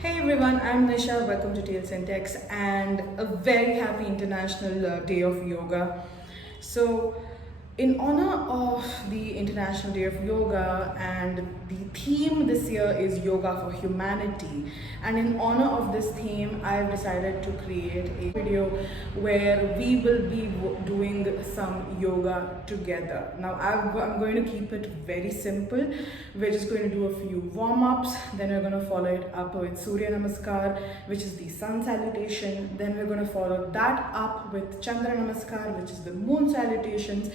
Hey everyone, I'm Nisha. Welcome to Tales and Texts and a very happy International Day of Yoga. So, in honor of the International Day of Yoga, and the theme this year is Yoga for Humanity, and in honor of this theme, I've decided to create a video where we will be doing some yoga together. Now, I'm going to keep it very simple. We're just going to do a few warm-ups, then we're going to follow it up with Surya Namaskar, which is the sun salutation. Then we're going to follow that up with Chandra Namaskar, which is the moon salutations.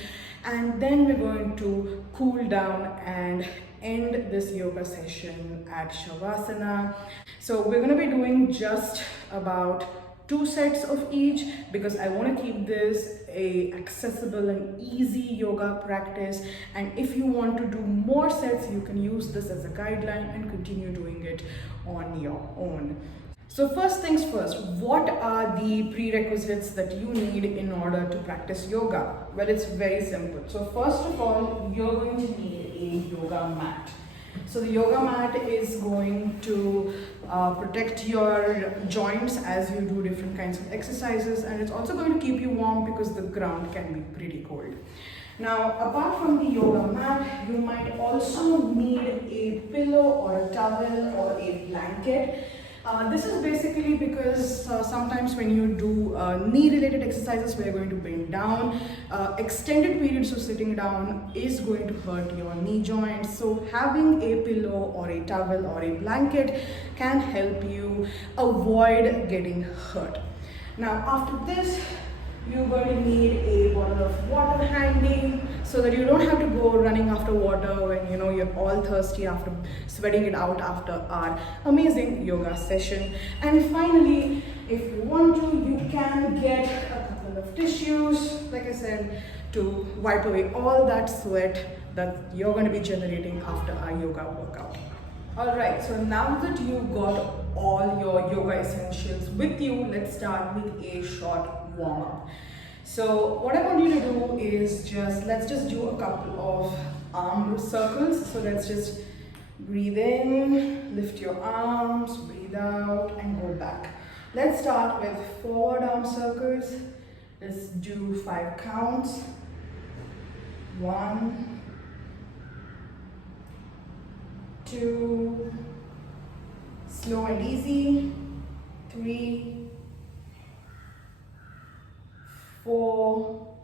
And then we're going to cool down and end this yoga session at Shavasana. So we're going to be doing just about 2 sets of each because I want to keep this a accessible and easy yoga practice, and if you want to do more sets, you can use this as a guideline and continue doing it on your own. So first things first, what are the prerequisites that you need in order to practice yoga? Well, it's very simple. So first of all, you're going to need a yoga mat. So the yoga mat is going to protect your joints as you do different kinds of exercises, and it's also going to keep you warm because the ground can be pretty cold. Now, apart from the yoga mat, you might also need a pillow or a towel or a blanket. This is basically because sometimes when you do knee-related exercises where you're going to bend down, extended periods of sitting down is going to hurt your knee joints. So having a pillow or a towel or a blanket can help you avoid getting hurt. Now, after this, you're going to need a bottle of water handy so that you don't have to go running after water when you're all thirsty after sweating it out after our amazing yoga session. And finally, if you want to, you can get a couple of tissues, like I said, to wipe away all that sweat that you're going to be generating after our yoga workout. Alright, so now that you got all your yoga essentials with you, let's start with a short warm-up. So what I want you to do is let's just do a couple of arm circles. So let's just breathe in, lift your arms, breathe out and go back. Let's start with forward arm circles. Let's do 5 counts. 1, 2, slow and easy, 3, 4,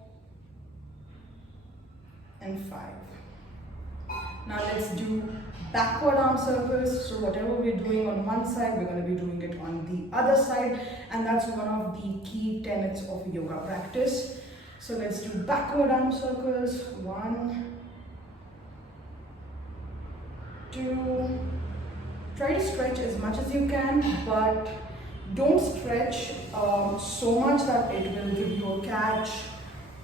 and 5. Now let's do backward arm circles. So whatever we're doing on one side, we're going to be doing it on the other side, and that's one of the key tenets of yoga practice. So let's do backward arm circles. 1, 2. Try to stretch as much as you can, but don't stretch so much that it will give you a catch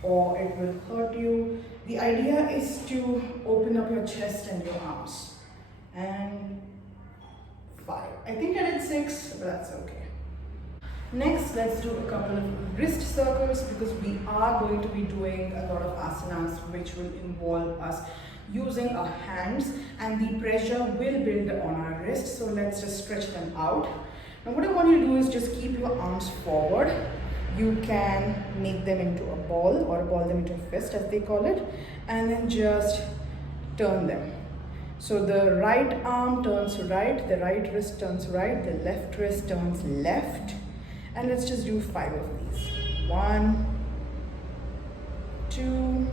or it will hurt you. The idea is to open up your chest and your arms. And 5. I think I did 6, but that's okay. Next, let's do a couple of wrist circles because we are going to be doing a lot of asanas which will involve us using our hands, and the pressure will build on our wrists. So let's just stretch them out. Now what I want you to do is just keep your arms forward. You can make them into a ball or ball them into a fist as they call it, and then just turn them. So the right arm turns right, the right wrist turns right, the left wrist turns left, and let's just do 5 of these. 1, 2,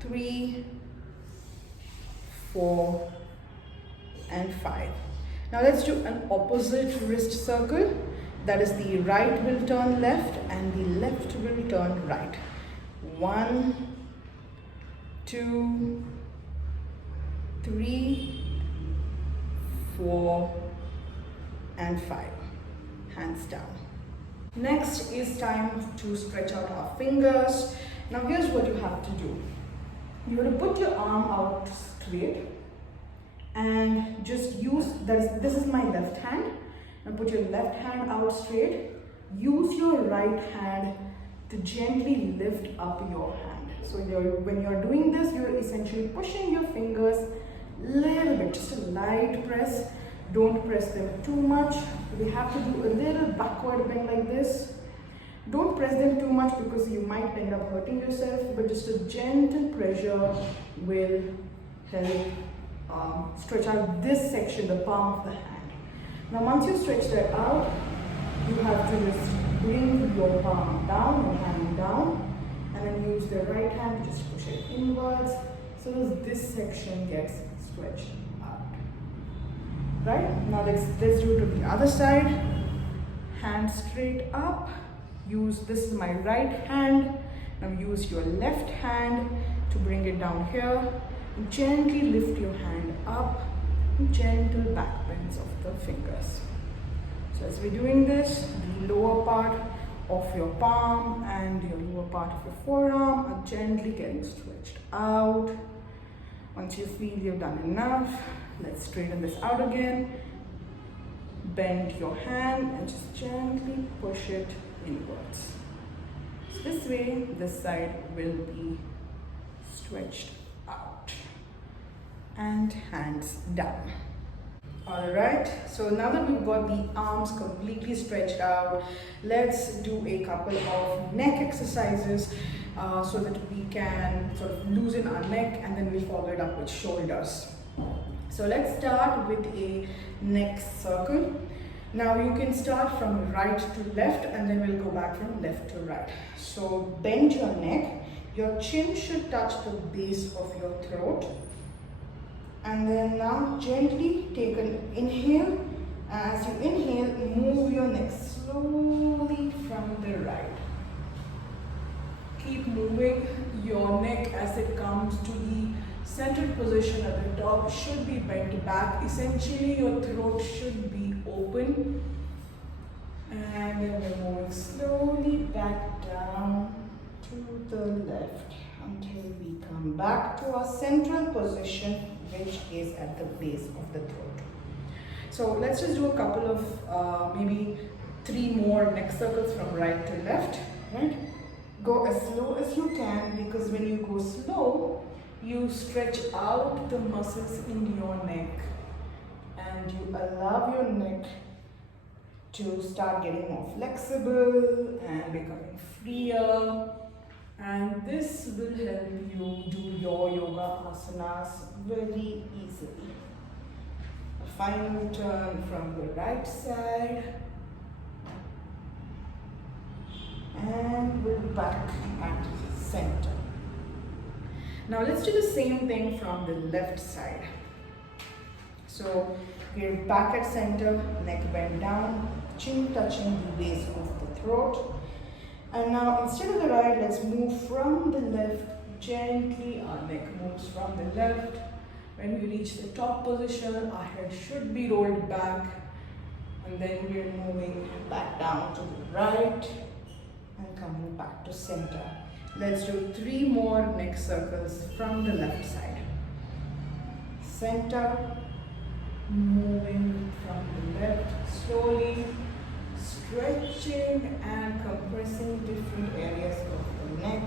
3, 4, and 5. Now let's do an opposite wrist circle. That is, the right will turn left and the left will turn right. 1, 2, 3, 4, and 5. Hands down. Next is time to stretch out our fingers. Now here's what you have to do. You're going to put your arm out straight and just use, this is my left hand. Now put your left hand out straight. Use your right hand to gently lift up your hand. So when you're doing this, you're essentially pushing your fingers a little bit, just a light press. Don't press them too much. We have to do a little backward bend like this. Don't press them too much because you might end up hurting yourself, but just a gentle pressure will help stretch out this section, the palm of the hand. Now once you stretch that out, you have to just bring your palm down, your hand down, and then use the right hand to just push it inwards so that this section gets stretched out. Right? Now let's do it to the other side. Hand straight up. Use this is my right hand. Now use your left hand to bring it down here. And gently lift your hand up. And gentle back bends of the fingers. So as we're doing this, the lower part of your palm and your lower part of your forearm are gently getting stretched out. Once you feel you've done enough, let's straighten this out again. Bend your hand and just gently push it inwards. So this way, this side will be stretched out. And hands down. Alright, so now that we've got the arms completely stretched out, let's do a couple of neck exercises so that we can sort of loosen our neck, and then we'll follow it up with shoulders. So let's start with a neck circle. Now you can start from right to left, and then we'll go back from left to right. So bend your neck, your chin should touch the base of your throat. And then now gently take an inhale. As you inhale, move your neck slowly from the right. Keep moving your neck as it comes to the centered position at the top. Should be bent back. Essentially, your throat should be open. And then we're moving slowly back down to the left until we come back to our central position, which is at the base of the throat. So let's just do a couple of maybe 3 more neck circles from right to left. Right? Go as slow as you can, because when you go slow, you stretch out the muscles in your neck and you allow your neck to start getting more flexible and becoming freer. And this will help you do your yoga asanas very easily. A final turn from the right side. And we're back at center. Now let's do the same thing from the left side. So we're back at center, neck bent down, chin touching the base of the throat. And now instead of the right, let's move from the left gently. Our neck moves from the left. When we reach the top position, our head should be rolled back. And then we're moving back down to the right and coming back to center. Let's do 3 more neck circles from the left side. Center, moving from the left slowly, stretching and compressing different areas of the neck.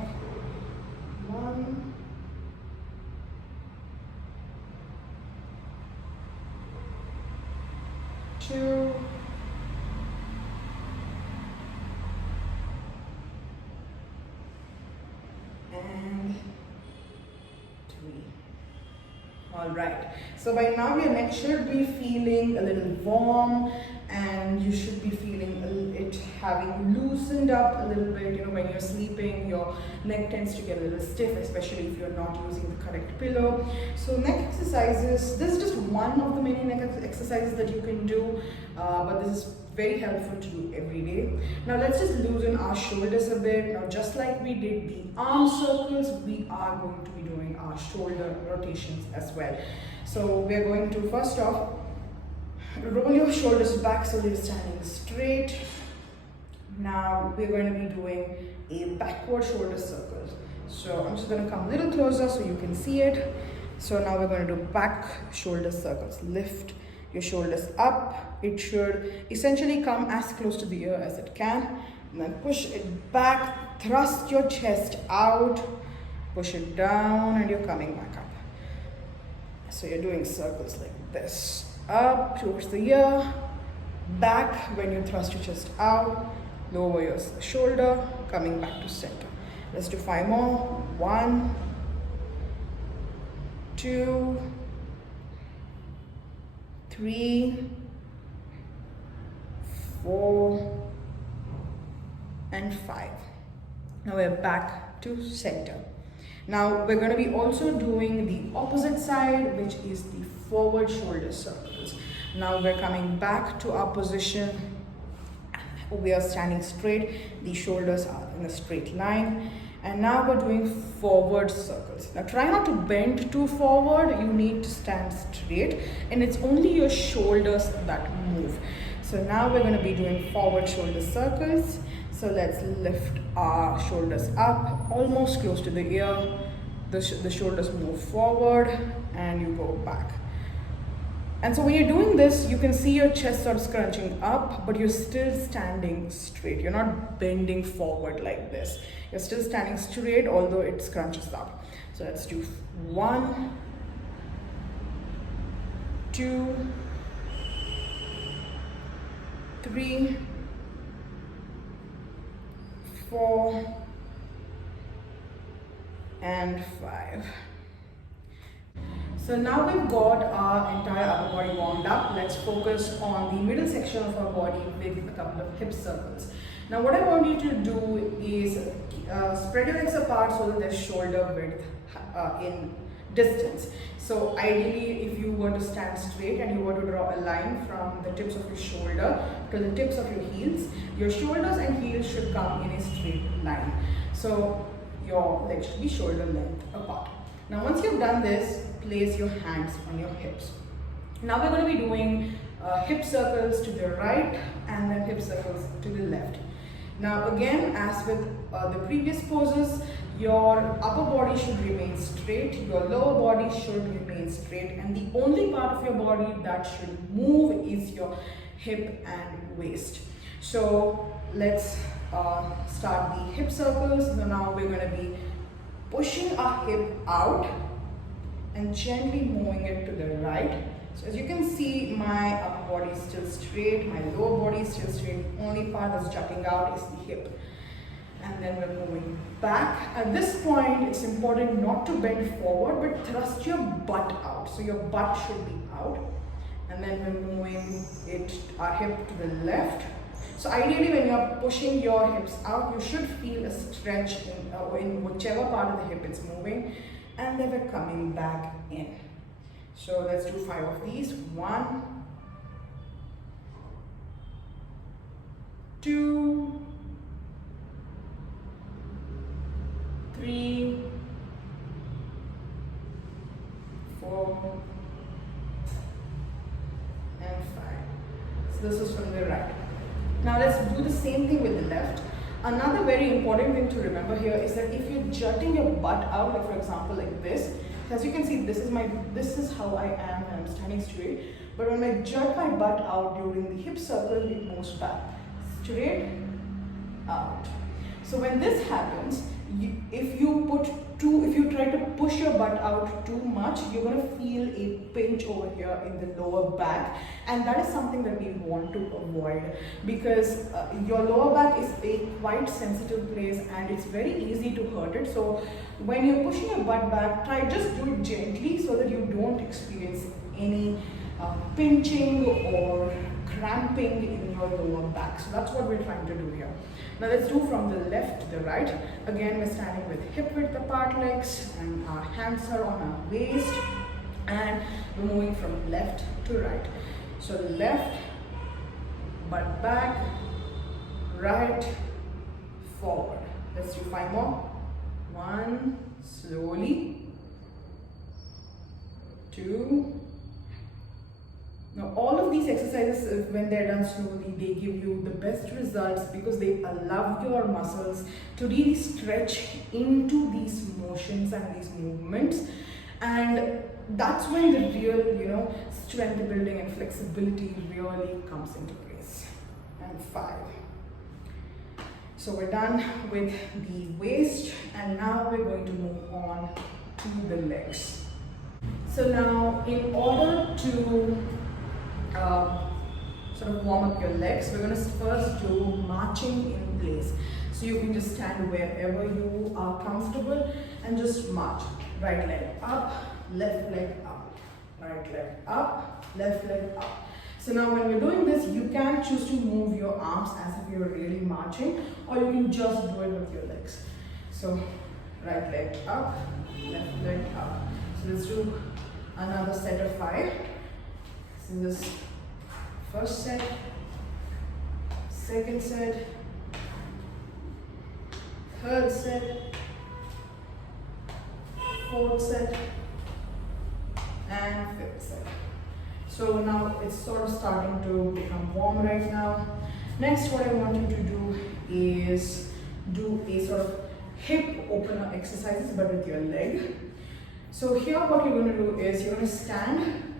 1, 2, and 3. All right. So by now your neck should be feeling a little warm, and you should be feeling it having loosened up a little bit. You know, when you're sleeping, your neck tends to get a little stiff, especially if you're not using the correct pillow. So neck exercises, this is just one of the many neck exercises that you can do, but this is very helpful to do every day. Now let's just loosen our shoulders a bit. Now just like we did the arm circles, we are going to be doing our shoulder rotations as well. So we're going to first off roll your shoulders back so you're standing straight. Now we're going to be doing a backward shoulder circle. So I'm just going to come a little closer so you can see it. So now we're going to do back shoulder circles. Lift your shoulders up. It should essentially come as close to the ear as it can. And then push it back, thrust your chest out, push it down, and you're coming back up. So you're doing circles like this. up towards the ear, back when you thrust your chest out, lower your shoulder, coming back to center. Let's do 5 more. 1, 2, 3, 4, and 5. Now we're back to center. Now we're going to be also doing the opposite side, which is the forward shoulder circles. Now we're coming back to our position. We are standing straight, the shoulders are in a straight line, and now we're doing forward circles. Now try not to bend too forward, you need to stand straight, and it's only your shoulders that move. So now we're going to be doing forward shoulder circles. So let's lift our shoulders up, almost close to the ear. The shoulders move forward and you go back. And so when you're doing this, you can see your chest sort of scrunching up, but you're still standing straight. You're not bending forward like this. You're still standing straight, although it scrunches up. So let's do 1, 2, 3, 4, and 5. So now we've got our entire upper body warmed up. Let's focus on the middle section of our body with a couple of hip circles. Now what I want you to do is spread your legs apart so that there's shoulder width in distance. So ideally, if you were to stand straight and you were to draw a line from the tips of your shoulder to the tips of your heels, your shoulders and heels should come in a straight line. So your legs should be shoulder length apart. Now once you've done this, place your hands on your hips. Now we're going to be doing hip circles to the right and then hip circles to the left. Now again, as with the previous poses, your upper body should remain straight, your lower body should remain straight, and the only part of your body that should move is your hip and waist. So let's start the hip circles. So now we're going to be pushing our hip out and gently moving it to the right. So as you can see, my upper body is still straight, my lower body is still straight. The only part that's jutting out is the hip. And then we're moving back. At this point, it's important not to bend forward, but thrust your butt out. So your butt should be out. And then we're moving our hip to the left. So ideally, when you're pushing your hips out, you should feel a stretch in whichever part of the hip it's moving. And then we're coming back in. So let's do 5 of these. 1, 2, 3, 4, and 5. So this is from the right. Now let's do the same thing with the left. Another very important thing to remember here is that if you're jutting your butt out, like for example like this, as you can see, this is how I am when I'm standing straight. But when I jut my butt out during the hip circle, it moves back. Straight, out. So when this happens, if you try to push your butt out too much, you're going to feel a pinch over here in the lower back, and that is something that we want to avoid, because your lower back is a quite sensitive place and it's very easy to hurt it. So when you're pushing your butt back, just do it gently so that you don't experience any pinching or cramping in your lower back. So that's what we're trying to do here. Now let's do from the left to the right. Again, we're standing with hip width apart legs and our hands are on our waist, and we're moving from left to right. So left, butt back, right, forward. Let's do 5 more. 1, slowly. 2. Now all of these exercises, when they're done slowly, they give you the best results because they allow your muscles to really stretch into these motions and these movements, and that's when the real, strength building and flexibility really comes into place. And 5. So we're done with the waist, and now we're going to move on to the legs. So now, in order to sort of warm up your legs. We're going to first do marching in place. So you can just stand wherever you are comfortable and just march. Right leg up, left leg up, right leg up, left leg up. So now when we're doing this, you can choose to move your arms as if you're really marching, or you can just do it with your legs. So right leg up, left leg up. So let's do another set of 5. So this first set, second set, third set, fourth set, and fifth set. So now it's sort of starting to become warm right now. Next, what I want you to do is do a sort of hip opener exercises, but with your leg. So here what you're going to do is you're going to stand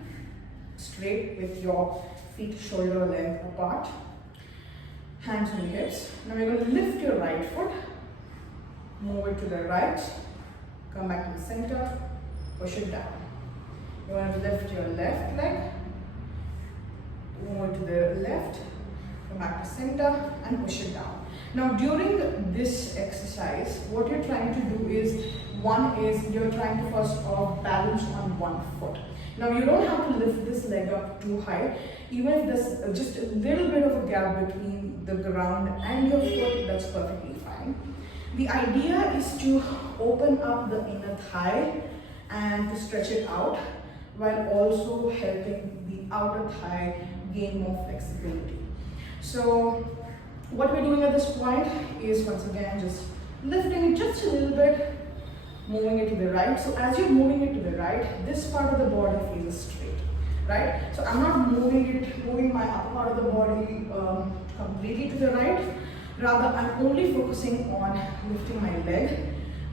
straight with your feet shoulder length apart, hands on hips. Now you're going to lift your right foot, move it to the right, come back to the center, push it down. You want to lift your left leg, move it to the left, come back to center and push it down. Now during this exercise, what you're trying to do is, one is you're trying to first off balance on one foot. Now you don't have to lift this leg up too high. Even if there's just a little bit of a gap between the ground and your foot, that's perfectly fine. The idea is to open up the inner thigh and to stretch it out, while also helping the outer thigh gain more flexibility. So what we're doing at this point is, once again, just lifting it just a little bit, moving it to the right. So as you're moving it to the right, this part of the body faces straight, right? So I'm not moving my upper part of the body completely to the right. Rather, I'm only focusing on lifting my leg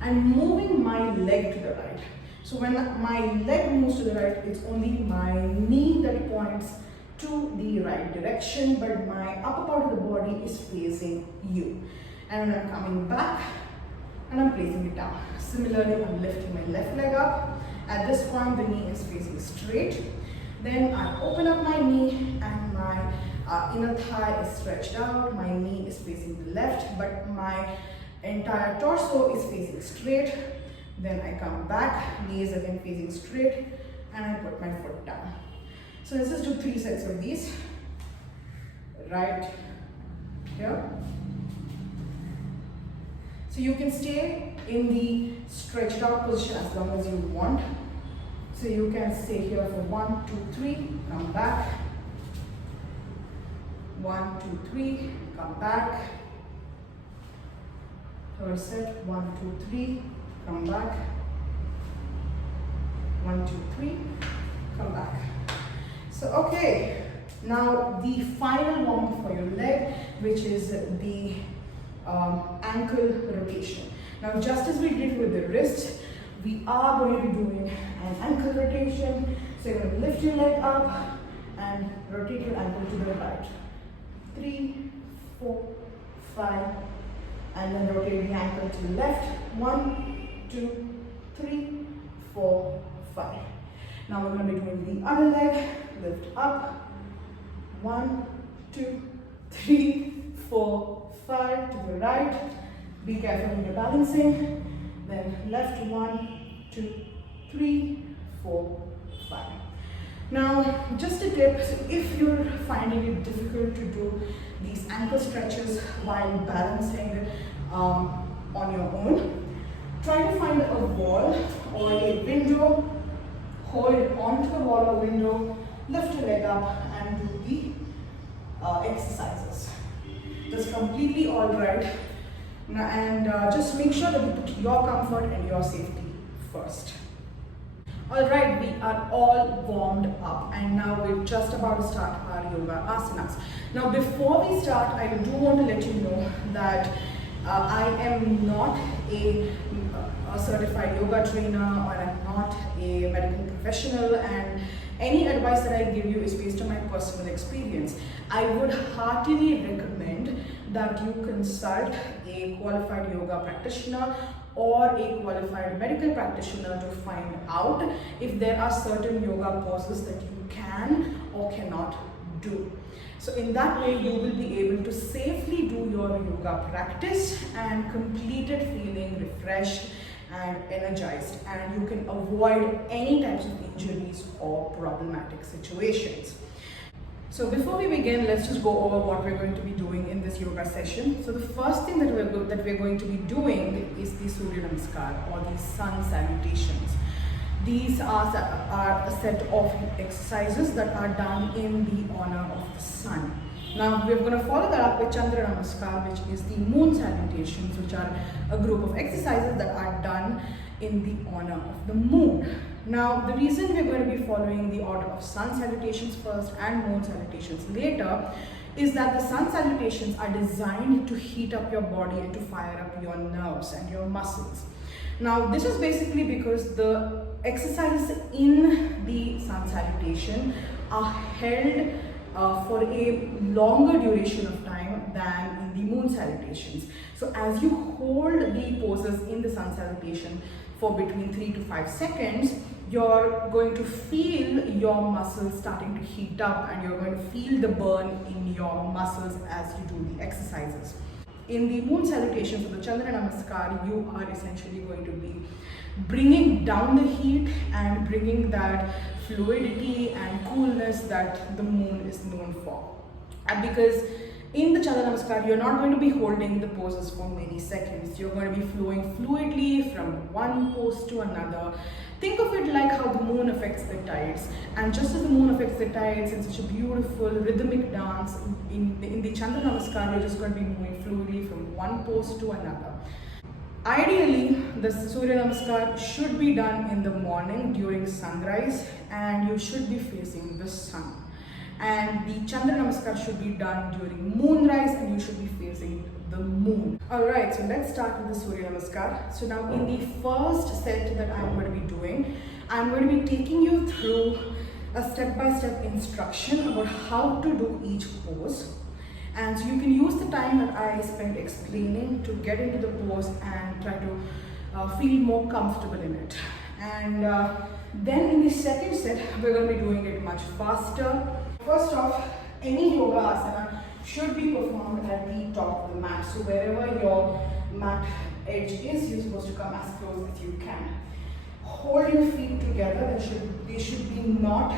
and moving my leg to the right. So when my leg moves to the right, it's only my knee that points to the right direction, but my upper part of the body is facing you. And when I'm coming back and I'm placing it down. Similarly, I'm lifting my left leg up. At this point, the knee is facing straight. Then I open up my knee and my inner thigh is stretched out. My knee is facing the left, but my entire torso is facing straight. Then I come back, knee is again facing straight, and I put my foot down. So let's just do 3 sets of these. Right here. So you can stay in the stretched out position as long as you want. So you can stay here for 1, 2, 3, come back. 1, 2, 3, come back. Third set, 1, 2, 3, come back. 1, 2, 3, come back. So okay, now the final warm-up for your leg, which is the ankle rotation. Now just as we did with the wrist, we are going to be doing an ankle rotation. So you're going to lift your leg up and rotate your ankle to the right. 3, 4, 5, and then rotate the ankle to the left. 1, 2, 3, 4, 5. Now we're going to be doing the other leg. Lift up. 1, 2, 3, 4, 5 to the right. Be careful when you're balancing. Then left 1, 2, 3, 4, 5. Now, just a tip, so if you're finding it difficult to do these ankle stretches while balancing on your own, try to find a wall or a window, hold it onto the wall or window, lift your leg up and do the exercises. That's completely alright. And just make sure that you put your comfort and your safety first. Alright, we are all warmed up and now we're just about to start our yoga asanas. Now before we start, I do want to let you know that I am not a certified yoga trainer, or I'm not a medical professional, and any advice that I give you is based on my personal experience. I would heartily recommend that you consult a qualified yoga practitioner or a qualified medical practitioner to find out if there are certain yoga poses that you can or cannot do. So in that way, you will be able to safely do your yoga practice and complete it feeling refreshed and energized, and you can avoid any types of injuries or problematic situations. So before we begin, let's just go over what we're going to be doing in this yoga session. So the first thing that we're going to be doing is the Surya Namaskar, or the sun salutations. These are a set of exercises that are done in the honor of the sun. Now we're going to follow that up with Chandra Namaskar, which is the moon salutations, which are a group of exercises that are done in the honor of the moon. Now the reason we're going to be following the order of sun salutations first and moon salutations later is that the sun salutations are designed to heat up your body and to fire up your nerves and your muscles. Now this is basically because the exercises in the sun salutation are held for a longer duration of time than in the moon salutations. So as you hold the poses in the sun salutation for between 3 to 5 seconds, you're going to feel your muscles starting to heat up, and you're going to feel the burn in your muscles as you do the exercises. In the moon salutations of the Chandra Namaskar, you are essentially going to be bringing down the heat and bringing that fluidity and coolness that the moon is known for. And because in the Chandra Namaskar, you're not going to be holding the poses for many seconds. You're going to be flowing fluidly from one pose to another. Think of it like how the moon affects the tides. And just as the moon affects the tides in such a beautiful rhythmic dance, in the Chandra Namaskar, you're just going to be moving fluidly from one pose to another. Ideally, the Surya Namaskar should be done in the morning during sunrise, and you should be facing the sun. And the Chandra Namaskar should be done during moonrise, and you should be facing the moon. Alright, so let's start with the Surya Namaskar. So now in the first set that I'm going to be doing, I'm going to be taking you through a step-by-step instruction about how to do each pose. And so you can use the time that I spent explaining to get into the pose and try to feel more comfortable in it. And then in the second set, we're going to be doing it much faster. First off, any yoga asana should be performed at the top of the mat. So wherever your mat edge is, you're supposed to come as close as you can. Hold your feet together. They should be not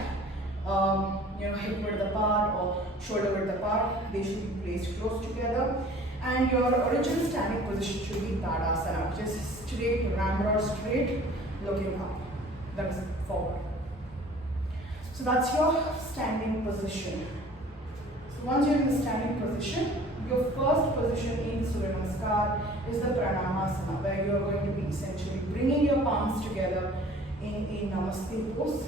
hip width apart or shoulder width apart. They should be placed close together. And your original standing position should be Tadasana, which is straight, ramrod straight, looking up. That is forward. So that's your standing position. So once you're in the standing position, your first position in Surya Namaskar is the Pranamasana, where you're going to be essentially bringing your palms together in a Namaste pose.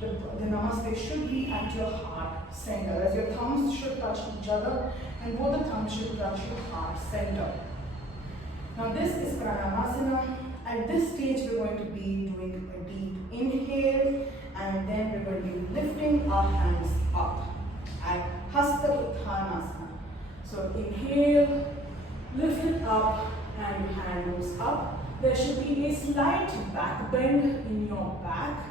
The Namaste should be at your heart center, as your thumbs should touch each other and both the thumbs should touch your heart center. Now this is Pranamasana. At this stage, we're going to be doing a deep inhale, and then we're going to be lifting our hands up at Hasta Uttanasana. So inhale, lift it up, and your hand goes up. There should be a slight back bend in your back.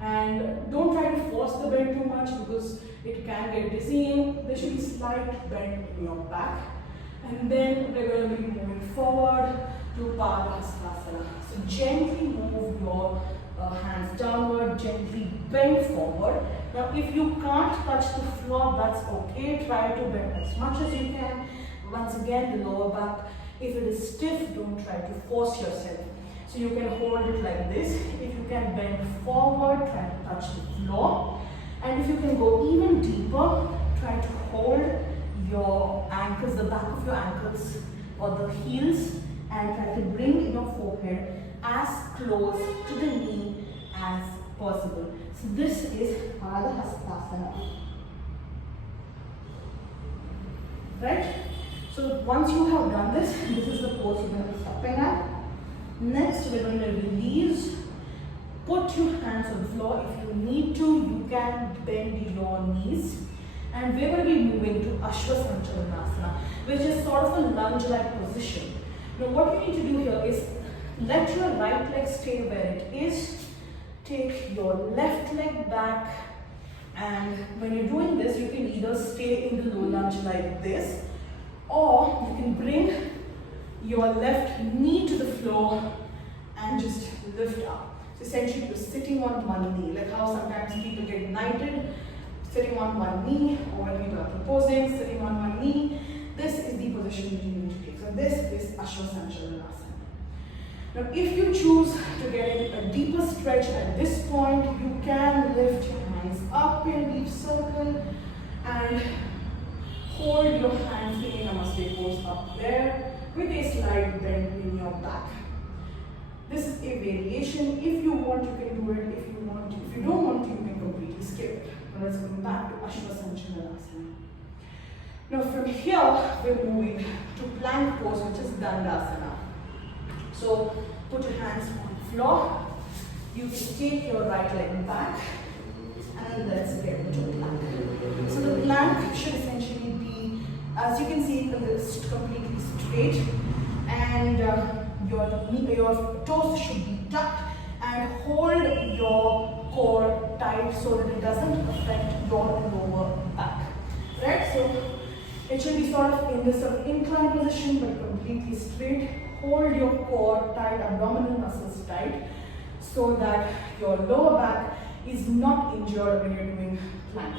And don't try to force the bend too much because it can get dizzying. There should be slight bend in your back. And then we're going to be moving forward to Padahastasana. So gently move your hands downward, gently bend forward. Now if you can't touch the floor, that's okay. Try to bend as much as you can. Once again, the lower back, if it is stiff, don't try to force yourself. So you can hold it like this. If you can bend forward, try to touch the floor. And if you can go even deeper, try to hold your ankles, the back of your ankles or the heels, and try to bring your forehead as close to the knee as possible. So this is Padahastasana. Right? So once you have done this is the pose you're going to be stopping at. Next, we're going to release. Put your hands on the floor. If you need to, you can bend your knees. And we're going to be moving to Ashwasanchalanasana, which is sort of a lunge-like position. Now, what you need to do here is let your right leg stay where it is. Take your left leg back And when you're doing this, you can either stay in the low lunge like this, or you can bring your left knee to the floor and just lift up. So essentially you're sitting on one knee, like how sometimes people get knighted, sitting on one knee, or when people are proposing, sitting on one knee. This is the position that you need to take. So this is Chandranamaskar. Now if you choose to get in a deeper stretch at this point, you can lift your hands up in a deep circle and hold your hands in Namaste pose up there with a slight bend in your back. This is a variation. If you want, you can do it. If you want to. If you don't want to, you can completely skip it. Now let's go back to Chandranamaskar. Now from here, we're moving to plank pose, which is Dandasana. So put your hands on the floor. You can take your right leg back and let's get into plank. So the plank should essentially be, as you can see, completely straight, and your toes should be tucked, and hold your core tight so that it doesn't affect your lower back. Right? So it should be sort of in this inclined position but completely straight. Hold your core tight, abdominal muscles tight, so that your lower back is not injured when you're doing plank.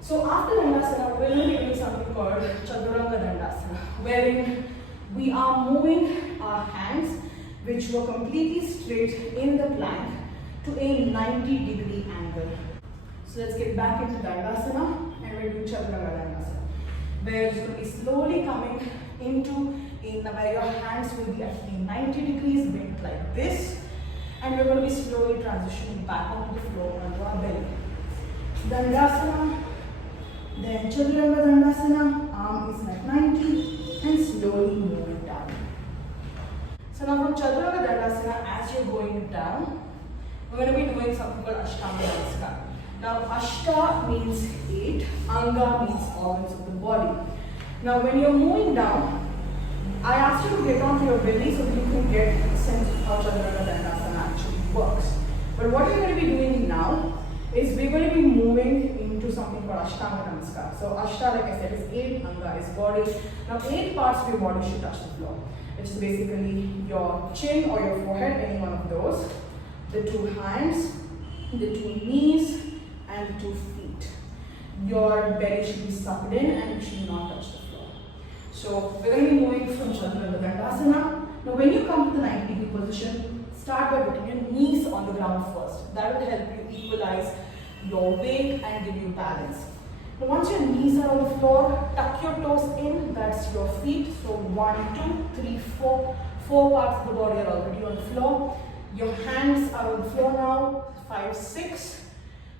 So after Dandasana, we're going to be doing something called Chandranamaskar, wherein we are moving our hands, which were completely straight in the plank, to a 90-degree angle. So let's get back into Dandasana and we'll do Chandranamaskar, where it's going to be slowly coming into where your hands will be at 90 degrees bent like this, and we're going to be slowly transitioning back onto the floor, onto our belly. Dandasana, then Chandranamaskar, arm is at 90, and slowly move it down. So now from Chandranamaskar, as you're going down, we're going to be doing something called Namaskar. Now Ashta means 8, Anga means organs of the body. Now when you're moving down, I asked you to get onto your belly so that you can get a sense of how Chandranamaskar actually works. But what we're going to be doing now is we're going to be moving into something called Ashtanga Namaskar. So Ashta, like I said, is 8, Anga is body. Now 8 parts of your body should touch the floor, which is basically your chin or your forehead, any one of those, the 2 hands, the 2 knees, and the 2 feet. Your belly should be sucked in and it should not touch the floor. So we're going to be moving from Chandranamaskar. Now when you come to the 90-degree position, start by putting your knees on the ground first. That will help you equalize your weight and give you balance. Now once your knees are on the floor, tuck your toes in, that's your feet. So 1, 2, 3, 4. 4 parts of the body are already on the floor. Your hands are on the floor now, 5, 6.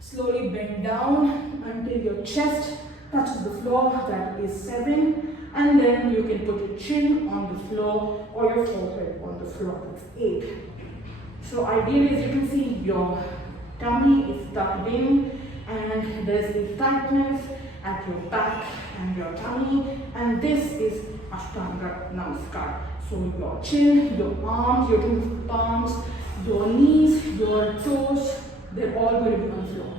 Slowly bend down until your chest touches the floor, that is 7. And then you can put your chin on the floor or your forehead on the floor, that's 8. So ideally, as you can see, your tummy is tucked in and there's a tightness at your back and your tummy, and this is Ashtanga Namaskar. So your chin, your arms, your 2 palms, your knees, your toes, they're all going to be on the floor.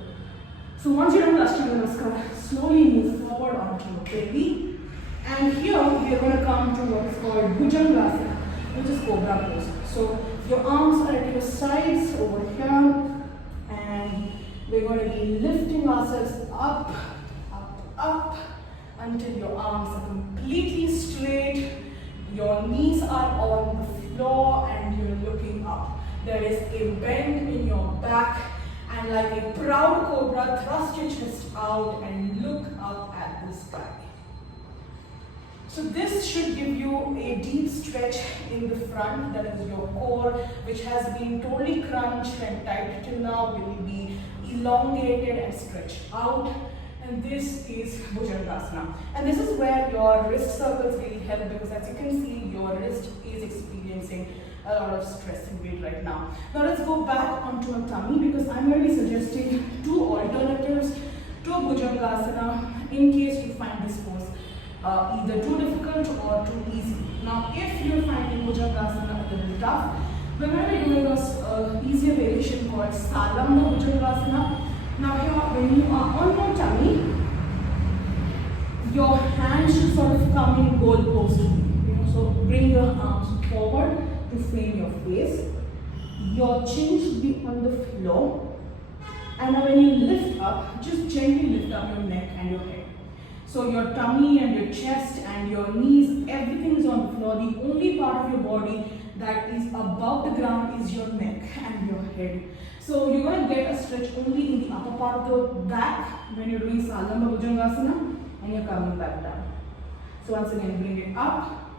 So once you're done Ashtanga Namaskar, slowly move forward onto your belly. And here we are going to come to what is called Bhujangasana, which is Cobra pose. So your arms are at your sides over here, and we're going to be lifting ourselves up, up, up, until your arms are completely straight, your knees are on the floor, and you're looking up. There is a bend in your back, and like a proud cobra, thrust your chest out and look up at the sky. So this should give you a deep stretch in the front, that is your core, which has been totally crunched and tight till now, will be elongated and stretched out. And this is Bhujangasana. And this is where your wrist circles really help, because as you can see, your wrist is experiencing a lot of stress and weight right now. Now let's go back onto a tummy, because I'm going to be suggesting 2 alternatives to Bhujangasana in case you find this pose either too difficult or too easy. Now if you're finding Bhujangasana a little tough, we're going to be doing an easier variation called Salamba Bhujangasana, Now here, when you are on your tummy, your hands should sort of come in goalpost. So bring your arms forward to frame your face. Your chin should be on the floor. And now when you lift up, just gently lift up your neck and your head. So your tummy and your chest and your knees, everything is on the floor. The only part of your body that is above the ground is your neck and your head. So you're going to get a stretch only in the upper part of the back when you're doing seldom Bhujangasana, and you're coming back down. So once again, bring it up,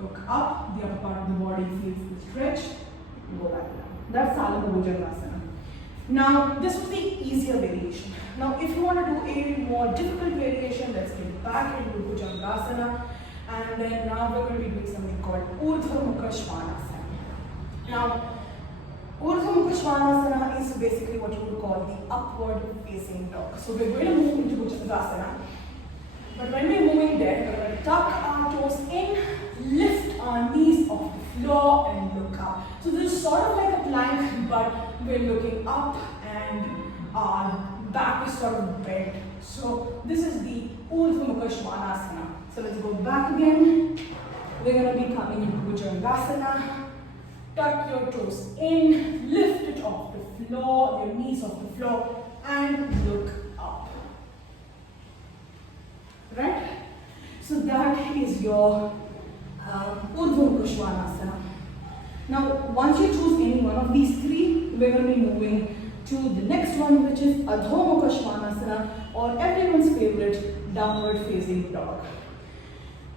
look up, the upper part of the body feels the stretch, go back down. That's seldom Bhujangasana. Now, this was the easier variation. Now, if you want to do a more difficult variation, let's get back into Bhujangasana. And then now we're going to be doing something called Urdhva Mukha Svanasana. Now, Urdhva Mukha Svanasana is basically what you would call the upward facing dog. So we're going to move into Bhujangasana. But when we're moving there, we're going to tuck our toes in, lift our knees off the floor and look up. So this is sort of like a plank, but we're looking up and our back is sort of bent. So this is the Urdhva Mukha Svanasana. So let's go back again. We're going to be coming into Bhujangasana. Tuck your toes in, lift it off the floor, your knees off the floor, and look up. Right? So that is your Urdhva Mukha Svanasana. Now, once you choose any one of these three, we're going to be moving to the next one, which is Adho Mukha Svanasana, or everyone's favorite downward facing dog.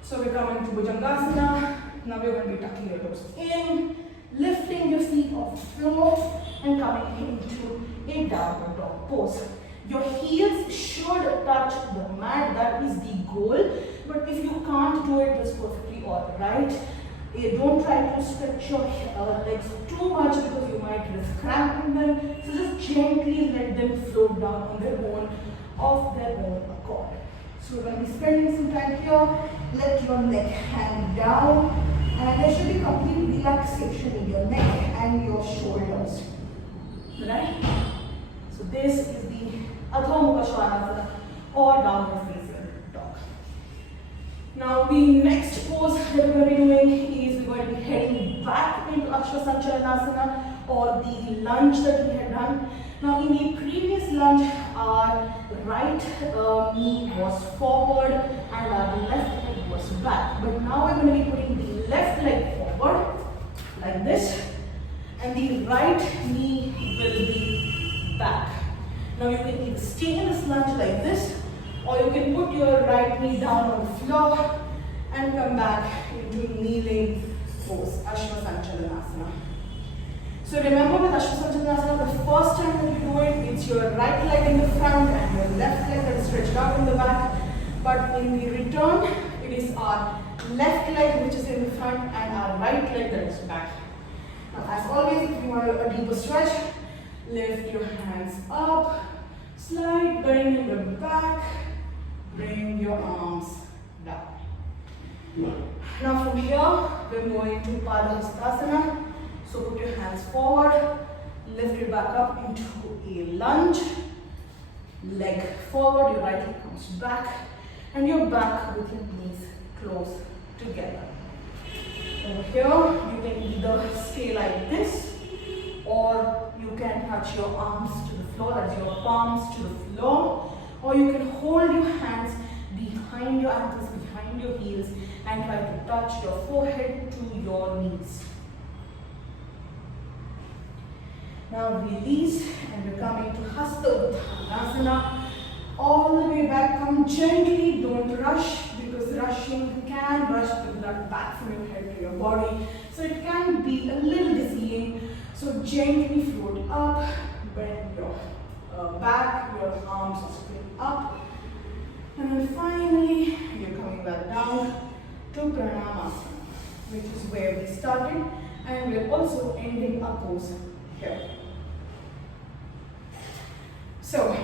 So we're coming to Bhujangasana. Now we're going to be tucking your toes in, lifting your feet off the floor, and coming into a downward dog pose. Your heels should touch the mat, that is the goal. But if you can't do it, that's perfectly alright. Don't try to stretch your legs too much because you might risk cramping them. So just gently let them float down on their own, of their own accord. So we're going to be spending some time here. Let your neck hang down, and there should be complete relaxation in your neck and your shoulders. Right? So this is the Adho Mukha Svanasana, or downward facing dog. Now the next pose that we're going to be doing is we're going to be heading back into Chandranamaskar, or the lunge that we had done. Now in the previous lunge, our right knee was forward and our left leg was back. But now we're going to be putting the left leg forward like this, and the right knee will be back. Now you can either stay in this lunge like this, or you can put your right knee down on the floor and come back into kneeling pose, Chandranamaskar. So remember with Chandranamaskar, the first time that you do it, it's your right leg in the front and your left leg that is stretched out in the back. But in the return, it is our left leg which is in the front and our right leg that is back. Now as always, if you want a deeper stretch, lift your hands up, slide, bend in the back, bring your arms down. Now from here, we're going to Padahastasana. So put your hands forward, lift it back up into a lunge, leg forward, your right leg comes back, and you're back with your knees close together. Over here, you can either stay like this, or you can touch your arms to the floor, that's your palms to the floor, or you can hold your hands behind your ankles, behind your heels, and try to touch your forehead to your knees. Now release, and we're coming to Hasta Uttanasana. All the way back, come gently, don't rush, because rushing can rush the blood back from your head to your body. So it can be a little dizzying. So gently float up, bend your back, your arms are straight up. And then finally, you're coming back down to Chandranamaskar, which is where we started. And we're also ending our pose here. So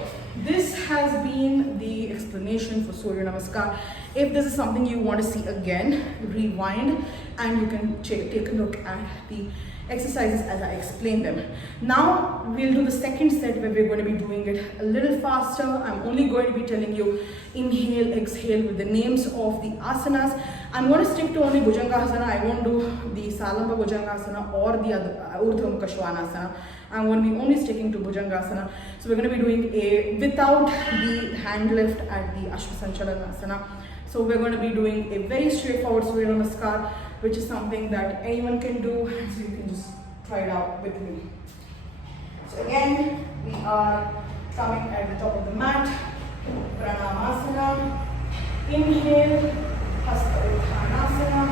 this has been the explanation for Surya Namaskar. If this is something you want to see again, rewind, and you can take a look at the exercises as I explain them. Now we'll do the second set where we're going to be doing it a little faster. I'm only going to be telling you inhale, exhale with the names of the asanas. I'm going to stick to only Bhujangasana. I won't do the Salamba Bhujangasana or the other Urdhva Mukha Svanasana. I'm going to be only sticking to Bhujangasana. So we're going to be doing a without the hand lift at the Ashwasanchalanasana. So we're going to be doing a very straightforward Surya Namaskar, which is something that anyone can do. So you can just try it out with me. So again, we are coming at the top of the mat. Pranamasana. Inhale, Hasta Uttanasana.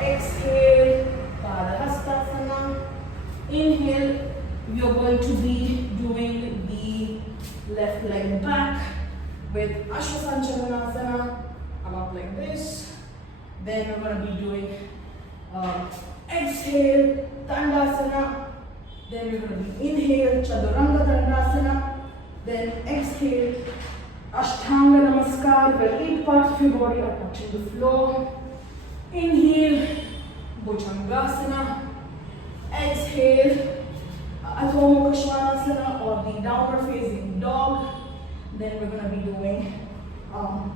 Exhale, Padahastasana. Inhale, we are going to be doing the left leg back with Ashwasanchalanasana. Come up like this. Then we're going to be doing exhale, Dandasana. Then we're going to be inhale, Chaturanga Dandasana. Then exhale, Ashtanga Namaskar, where 8 parts of your body are touching the floor. Inhale, Bhujangasana. Exhale, Urdhva Mukha Svanasana or the downward facing dog. Then we're going to be doing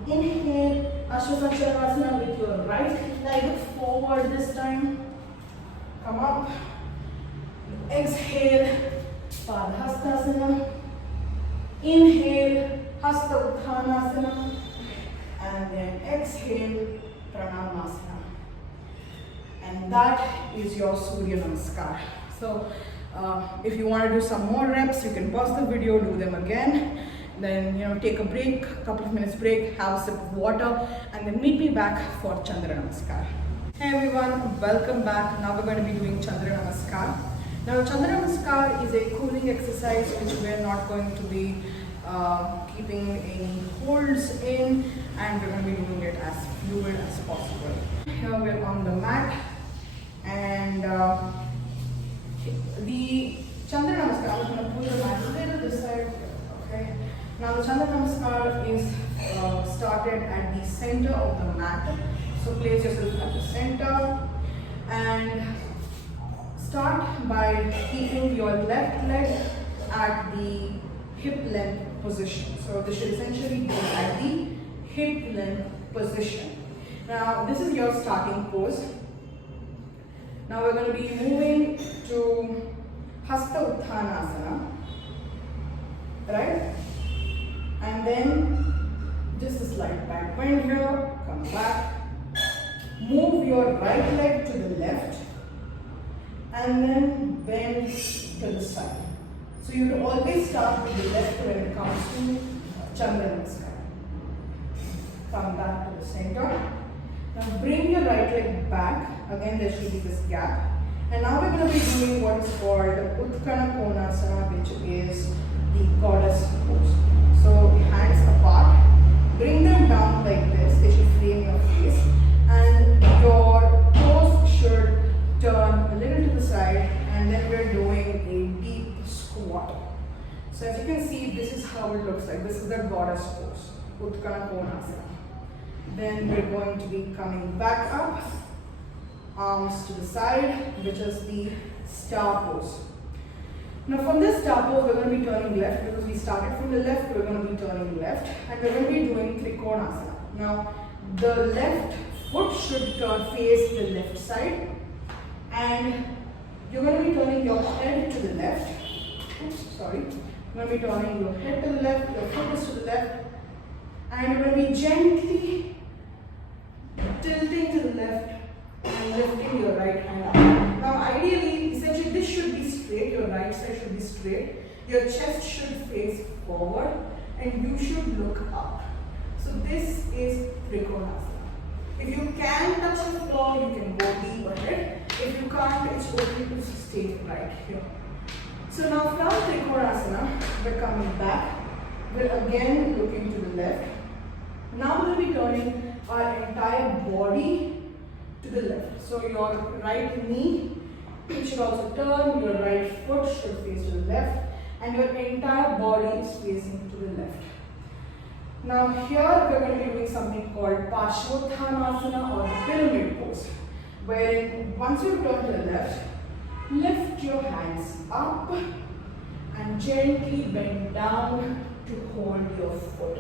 inhale, Ashwasanchalanasana with your right leg forward this time. Come up. Exhale, Padahastasana. Inhale, Hasta Uttanasana. And then exhale, Pranamasana. And that is your Surya Namaskar. So if you want to do some more reps, you can pause the video, do them again. Then take a break, a couple of minutes break, have a sip of water, and then meet me back for Chandra Namaskar. Hey everyone, welcome back. Now we're going to be doing Chandra Namaskar. Now Chandra Namaskar is a cooling exercise which we're not going to be keeping any holds in, and we're going to be doing it as fluid as possible. Here we're on the mat, and the Chandra Namaskar, I'm going to pull the mat a little this side. Okay. Now the Chandra Namaskar is started at the center of the mat. So place yourself at the center and start by keeping your left leg at the hip length position. So this should essentially be at the hip length position. Now this is your starting pose. Now we're going to be moving to Hasta Uttanasana, right? And then just a slight back bend here, come back, move your right leg to the left, and then bend to the side. So you will always start with the left when it comes to Chandra Namaskar. Come back to the center. Now bring your right leg back. Again, there should be this gap. And now we're going to be doing what is called Utkana Konasana, which is the goddess pose. So hands apart, bring them down like this. They should frame your face, and your toes should turn a little to the side, and then we're doing a deep squat. So as you can see, this is how it looks like. This is the goddess pose, Utkana Konasana. Then we're going to be coming back up, arms to the side, which is the star pose. Now from this star pose, we're going to be turning left because we started from the left, we're going to be turning left, and we're going to be doing Trikonasana. Now the left foot should face the left side, and you're going to be turning your head to the left. Oops, sorry. You're going to be turning your head to the left, your foot is to the left, and you're going to be gently tilting to the left and lifting your right hand up. Now ideally, essentially this should be straight, your right side should be straight, your chest should face forward, and you should look up. So this is Trikonasana. If you can touch the floor, you can go deep ahead. If you can't, it's okay to stay right here. So now from Trikonasana, we're coming back. We're again looking to the left. Now we'll be turning our entire body to the left. So your right knee should also turn, your right foot should face to the left, and your entire body is facing to the left. Now here we're going to be doing something called Parshvottanasana or pyramid pose, wherein once you turn to the left, Lift your hands up and gently bend down to hold your foot.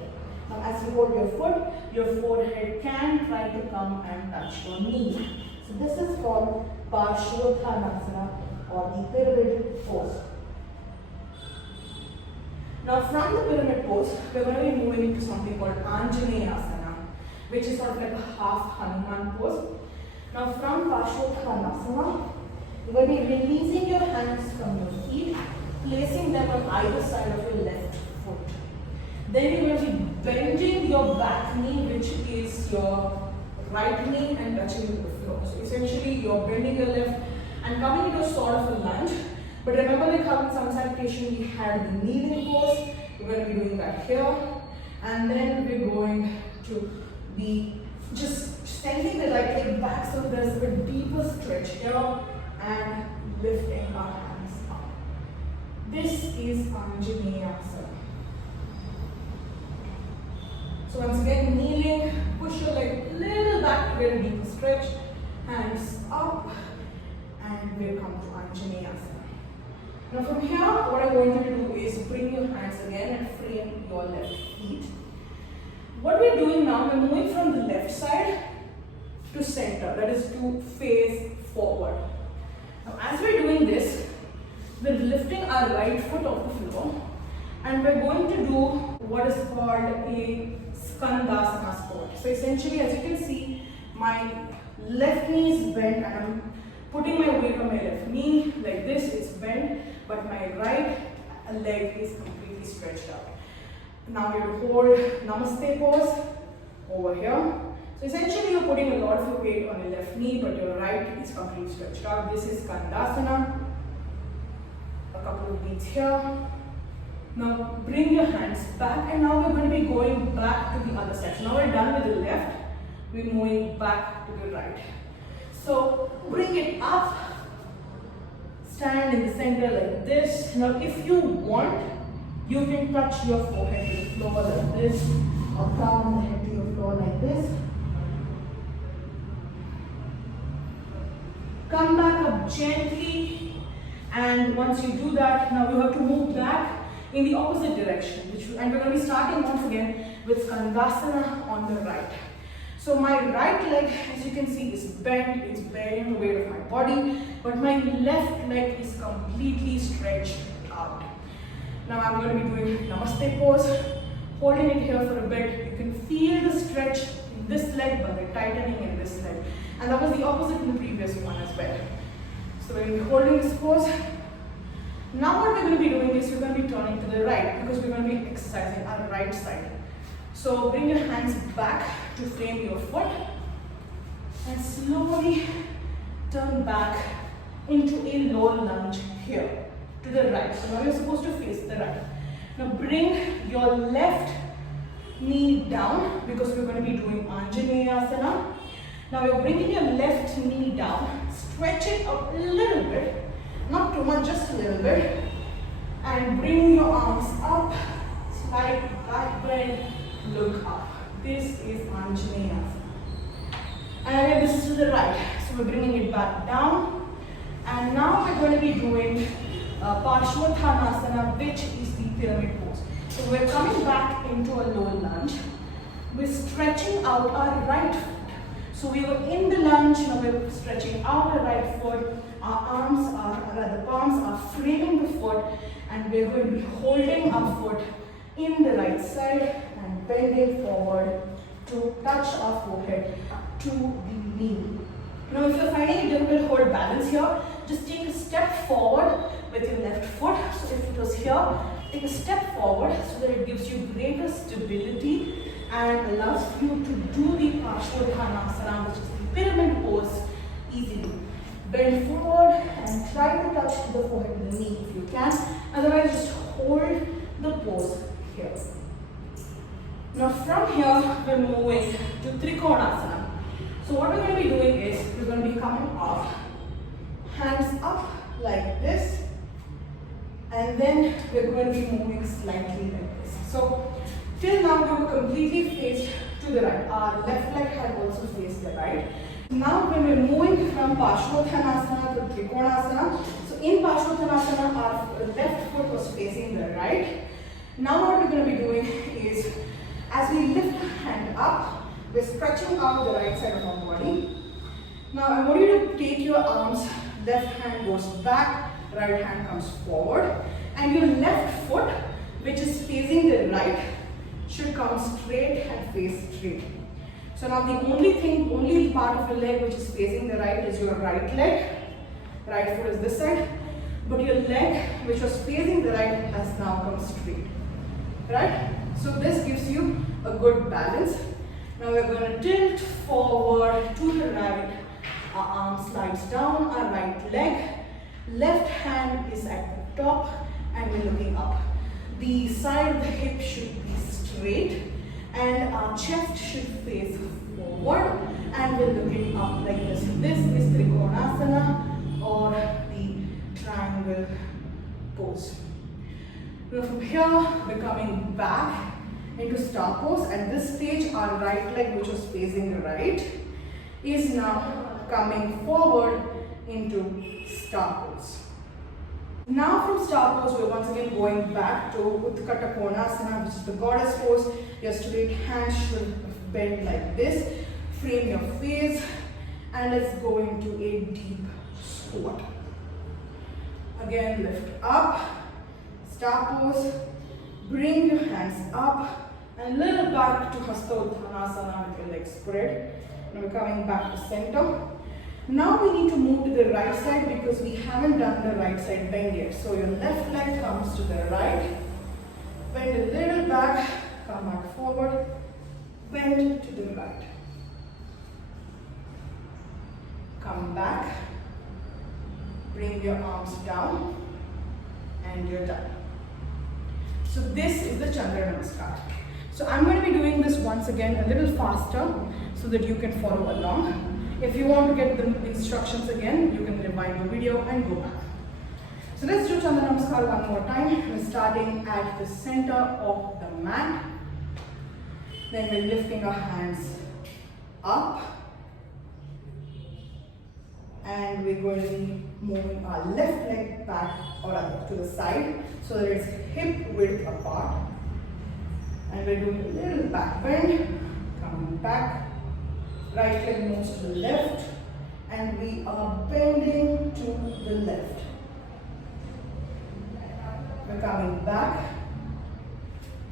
Now as you hold your foot, your forehead can try to come and touch your knee. So this is called Parshvottanasana or the pyramid pose. Now from the pyramid pose, we're going to be moving into something called Anjaneyasana, which is sort of like a half Hanuman pose. Now from Parshvottanasana, you're going to be releasing your hands from your feet, placing them on either side of your left foot. Then you're going to be bending your back knee, which is your right knee, and touching the floor. So essentially you're bending your left and coming into a sort of a lunge. But remember, like how in some salutation we had the kneeling pose, we're going to be doing that here. And then we're going to be just extending the right leg back so there's a deeper stretch here and lifting our hands up. This is Anjaneyasana. So once again, kneeling, push your leg a little back to get a deeper stretch, hands up, and we'll come to Anjaneyasana. Now from here, what I want you to do is bring your hands again and frame your left feet. What we're doing now, we're moving from the left side to center, that is to face forward. Now as we're doing this, we're lifting our right foot off the floor and we're going to do what is called a Skandasana squat. So essentially, as you can see, my left knee is bent and I'm putting my weight on my left knee like this, it's bent, but my right leg is completely stretched out. Now you hold Namaste pose over here. So essentially you're putting a lot of your weight on your left knee, but your right is completely stretched out. This is Skandasana. A couple of beats here. Now bring your hands back, and now we're going to be going back to the other side. So now we're done with the left, we're moving back to the right. So bring it up, stand in the center like this. Now if you want, you can touch your forehead to the floor like this, or come the head to your floor like this. Come back up gently, and once you do that, now you have to move back in the opposite direction, and we're going to be starting once again with Skandasana on the right. So my right leg, as you can see, is bent, it's bearing the weight of my body, but my left leg is completely stretched out. Now I'm going to be doing Namaste pose, holding it here for a bit. You can feel the stretch in this leg, but the tightening in this leg. And that was the opposite in the previous one as well. So we're going to be holding this pose. Now what we're going to be doing is we're going to be turning to the right, because we're going to be exercising our right side. So bring your hands back to frame your foot and slowly turn back into a low lunge here to the right. So now you're supposed to face the right. Now bring your left knee down, because we're going to be doing Anjaneyasana. Now you're bringing your left knee down, stretch it up a little bit, not too much, just a little bit, and bring your arms up, slight back bend, look up. This is Anjaneyasana. And this is to the right, so we're bringing it back down, and now we're going to be doing Parshvottanasana, which is the pyramid pose. So we're coming back into a low lunge. We're stretching out our right foot. So we were in the lunge, now we're stretching out our right foot. Our palms are framing the foot, and we're going to be holding our foot in the right side and bending forward to touch our forehead to the knee. Now if you're finding it difficult to hold balance here, just take a step forward with your left foot. So if it was here, take a step forward so that it gives you greater stability and allows you to do the Parshvottanasana, which is the pyramid pose, easily. Bend forward and try to touch the forehead to the knee if you can. Otherwise, just hold the pose here. Now from here, we're moving to Trikonasana. So what we're going to be doing is, we're going to be coming off, hands up like this, and then we're going to be moving slightly like this. So till now we were completely faced to the right. Our left leg had also faced the right. Now when we're moving from Parshvottanasana to Trikonasana, so in Parshvottanasana our left foot was facing the right. Now what we're going to be doing is, as we lift hand up, we're stretching out the right side of our body. Now I want you to take your arms, left hand goes back, right hand comes forward, and your left foot, which is facing the right, should come straight and face straight. So now the only part of your leg which is facing the right is your right leg. Right foot is this side, but your leg which was facing the right has now come straight. Right? So this gives you a good balance. Now we're going to tilt forward to the right. Our arm slides down, our right leg. Left hand is at the top and we're looking up. The side of the hip should be straight and our chest should face forward and we're looking up like this. This is Trikonasana or the triangle pose. Now from here we're coming back into star pose. At this stage our right leg, which was facing the right, is now coming forward into star pose. Now from star pose, we're once again going back to Uttkata Konasana, which is the goddess pose. Your straight hands should bend like this. Frame your face and let's go into a deep squat. Again, lift up, star pose, bring your hands up and a little back to Hasta Uttanasana with your legs spread. Now we're coming back to center. Now we need to move to the right side because we haven't done the right side bend yet. So your left leg comes to the right, bend a little back, come back forward, bend to the right. Come back, bring your arms down and you're done. So this is the Chandra Namaskar. So I'm going to be doing this once again a little faster so that you can follow along. If you want to get the instructions again, you can rewind the video and go back. So let's do Chandra Namaskar one more time. We're starting at the center of the mat. Then we're lifting our hands up. And we're going to be moving our left leg back or rather to the side so that it's hip width apart. And we're doing a little back bend, coming back. Right leg moves to the left and we are bending to the left. We're coming back.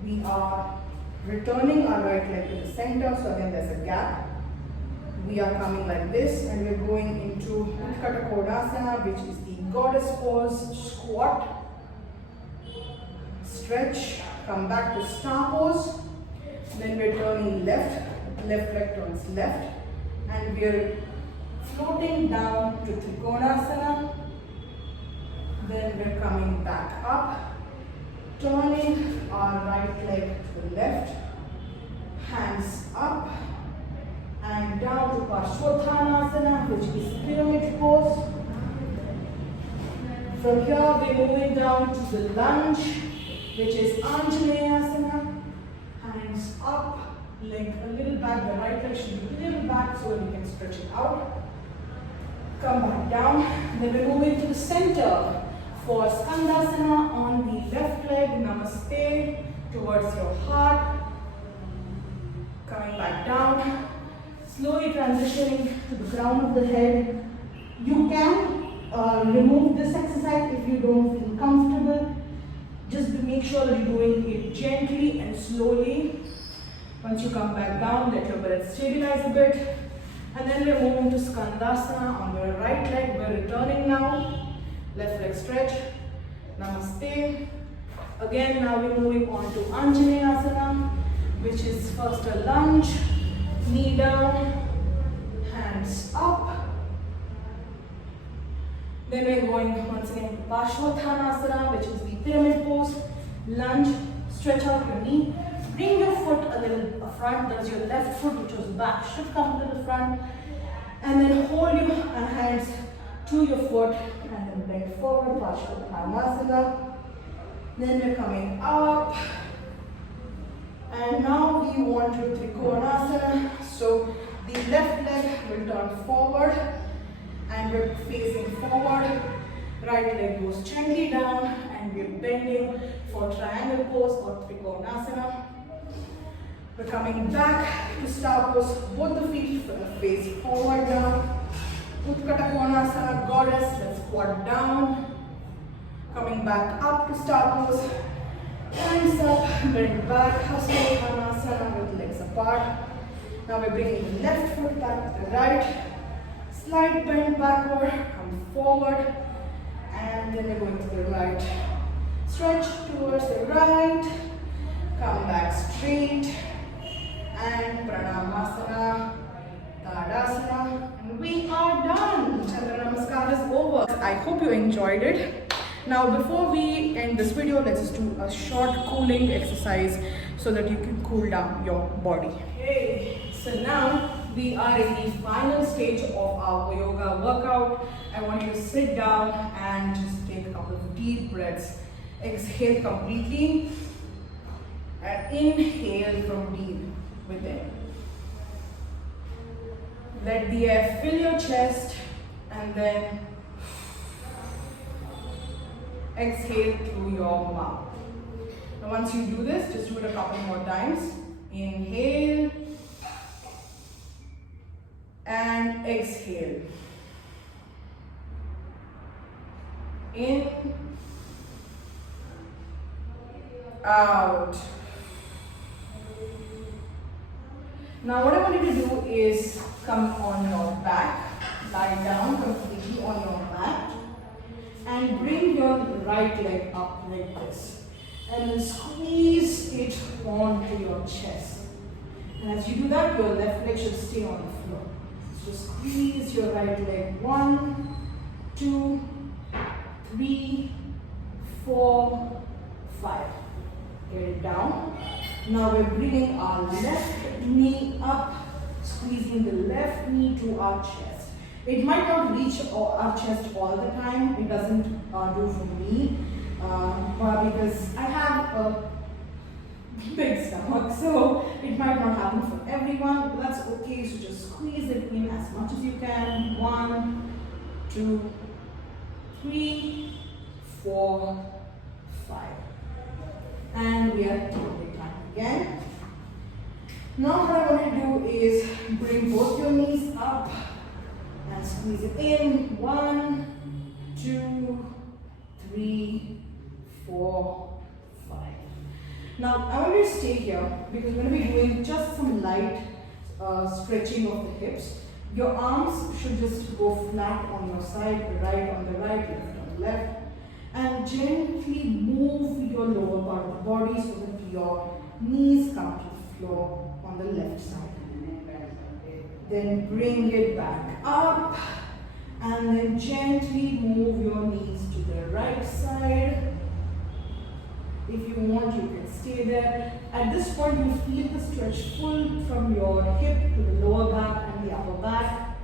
We are returning our right leg to the center, so again there's a gap. We are coming like this and we're going into Uttkata Konasana, which is the goddess pose, squat, stretch, come back to star pose. Then we're turning left. Left leg turns left and we are floating down to Trikonasana. Then we're coming back up, turning our right leg to the left, hands up and down to Parshvottanasana, which is pyramid pose. From here we're moving down to the lunge, which is Anjaneyasana, hands up. Leg a little back, the right leg should be a little back so that we can stretch it out. Come back down. Then we're moving to the center for Skandasana on the left leg, Namaste towards your heart. Coming back down. Slowly transitioning to the crown of the head. You can remove this exercise if you don't feel comfortable. Just to make sure that you're doing it gently and slowly. Once you come back down, let your breath stabilize a bit. And then we're moving to Skandasana on your right leg. We're returning now. Left leg stretch. Namaste. Again, now we're moving on to Anjaneyasana, which is first a lunge, knee down, hands up. Then we're going once again to Parshvottanasana, which is the pyramid pose. Lunge, stretch out your knee. Bring your foot a little front, that's your left foot which was back, should come to the front. And then hold your hands to your foot and then bend forward, Parshvottanasana. Then we're coming up. And now we want to Trikonasana. So the left leg will turn forward. Right leg goes gently down and we're bending for triangle pose or Trikonasana. We're coming back to star pose. Both the feet face forward now. Utkata Konasana, goddess. Let's squat down. Coming back up to star pose. Hands up, bend back. Hasta Konasana with legs apart. Now we're bringing the left foot back to the right. Slight bend backward. Come forward. And then we're going to the right. Stretch towards the right. Come back straight. And Pranamasana, Tadasana. And we are done. Chandra Namaskar is over. I hope you enjoyed it. Now before we end this video, let's just do a short cooling exercise so that you can cool down your body. Okay, so now we are in the final stage of our yoga workout. I want you to sit down and just take a couple of deep breaths. Exhale completely and inhale from deep within. Let the air fill your chest and then exhale through your mouth. Now once you do this, just do it a couple more times. Inhale and exhale. In, out. Now what I want you to do is come on your back, lie down completely on your mat and bring your right leg up like this and then squeeze it onto your chest. And as you do that, your left leg should stay on the floor. So squeeze your right leg. 1, 2, 3, 4, 5. Get it down. Now we're bringing our left knee up, squeezing the left knee to our chest. It might not reach our chest all the time. It doesn't do for me because I have a big stomach, so it might not happen for everyone, but that's okay. So just squeeze it in as much as you can. 1, 2, 3, 4, 5. And we are taking time again. Now what I want to do is bring both your knees up and squeeze it in. 1, 2, 3, 4, 5. Now I want you to stay here because we're going to be doing just some light stretching of the hips. Your arms should just go flat on your side, right on the right, left on the left. And gently move your lower part of the body so that your knees come to the floor on the left side. Then bring it back up and then gently move your knees to the right side. If you want, you can stay there. At this point, you feel the stretch full from your hip to the lower back and the upper back.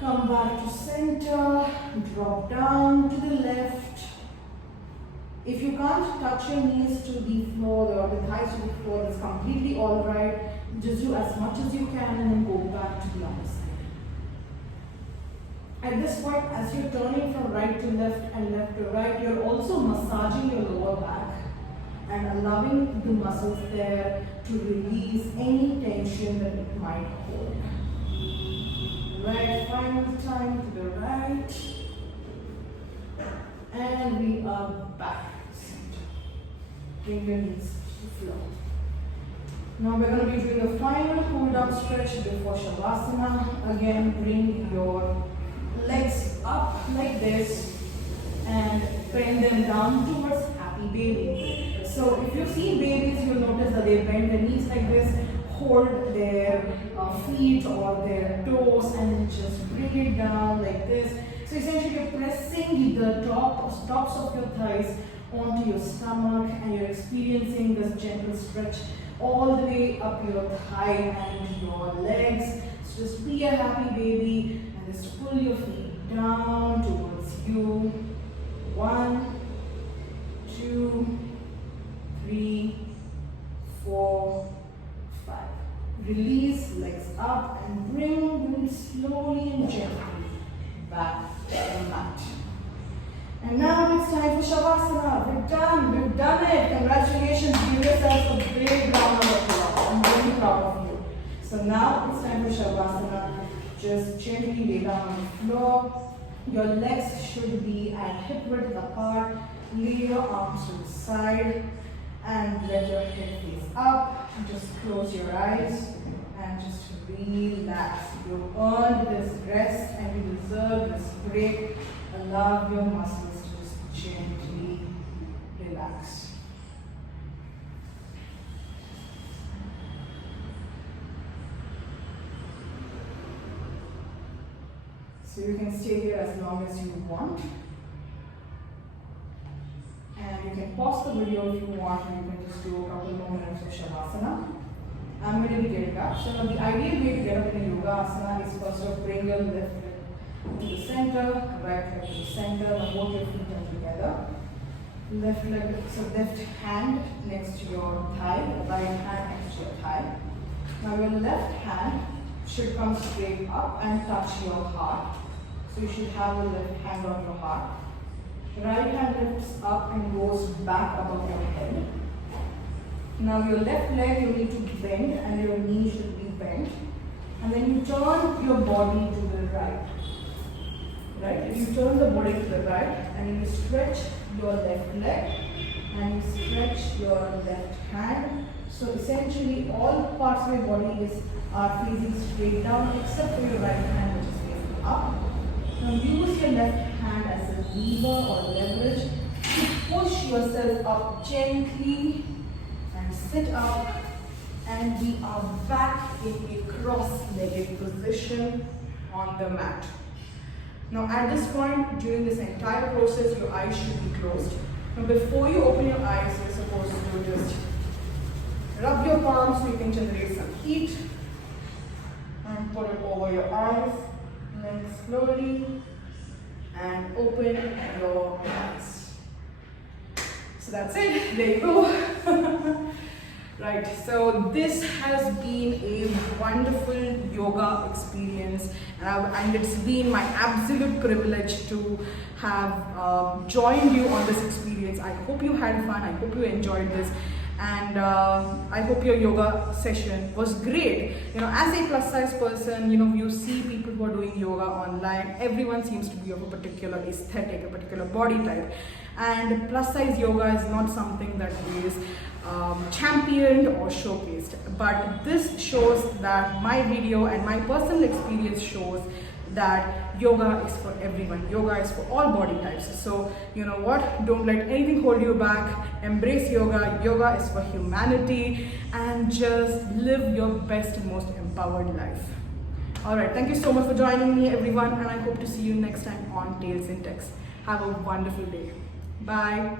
Come back to center, drop down to the left. If you can't touch your knees to the floor or the thighs to the floor, that's completely alright. Just do as much as you can and then go back to the other side. At this point, as you're turning from right to left and left to right, you're also massaging your lower back and allowing the muscles there to release any tension that it might hold. Right, final time to the right. And we are back to center. Bring your knees to the floor. Now we're going to be doing the final cool down stretch before Shavasana. Again, bring your legs up like this and bend them down towards happy baby. So if you've seen babies, you'll notice that they bend their knees like this, hold their feet or their toes and then just bring it down like this. So essentially you're pressing the tops of your thighs onto your stomach and you're experiencing this gentle stretch all the way up your thigh and your legs. So just be a happy baby and just pull your feet down towards you. 1, 2, 3, 4, 5. Release, legs up and bring them slowly and gently back to the mat. And now it's time for Shavasana. We've done it. Congratulations, give yourself a big round of applause. I'm very proud of you. So now it's time for Shavasana. Just gently lay down on the floor. Your legs should be at hip width apart. Lay your arms to the side and let your head face up. Just close your eyes and just relax. You earned this rest and you deserve this break. Allow your muscles to just gently relax. So you can stay here as long as you want. And you can pause the video if you want, and you can just do a couple more minutes of Shavasana. I'm going to be getting up. So now the ideal way to get up in a yoga asana is first of bring your left leg to the center, right leg to the center, now both your feet are together. Left leg, so left hand next to your thigh, right hand next to your thigh. Now your left hand should come straight up and touch your heart. So you should have the left hand on your heart. Right hand lifts up and goes back above your head. Now your left leg you need to bend and your knee should be bent. And then you turn your body to the right. Right? You turn the body to the right and you stretch your left leg and you stretch your left hand. So essentially all parts of your body are facing straight down except for your right hand which is facing up. Now use your left hand as a lever or leverage to push yourself up gently and sit up, and we are back in a cross-legged position on the mat. Now at this point during this entire process your eyes should be closed. Now before you open your eyes you're supposed to just rub your palms so you can generate some heat and put it over your eyes. Then slowly and open your eyes. So that's it. There you go. Right. So this has been a wonderful yoga experience, and it's been my absolute privilege to have joined you on this experience. I hope you had fun. I hope you enjoyed this. And I hope your yoga session was great. You know, as a plus size person, you know, you see people who are doing yoga online. Everyone seems to be of a particular aesthetic, a particular body type. And plus size yoga is not something that is championed or showcased. But this shows that my video and my personal experience shows that yoga is for everyone. Yoga is for all body types. So, you know what? Don't let anything hold you back. Embrace yoga. Yoga is for humanity. And just live your best, most empowered life. Alright, thank you so much for joining me, everyone. And I hope to see you next time on Tales in Text. Have a wonderful day. Bye.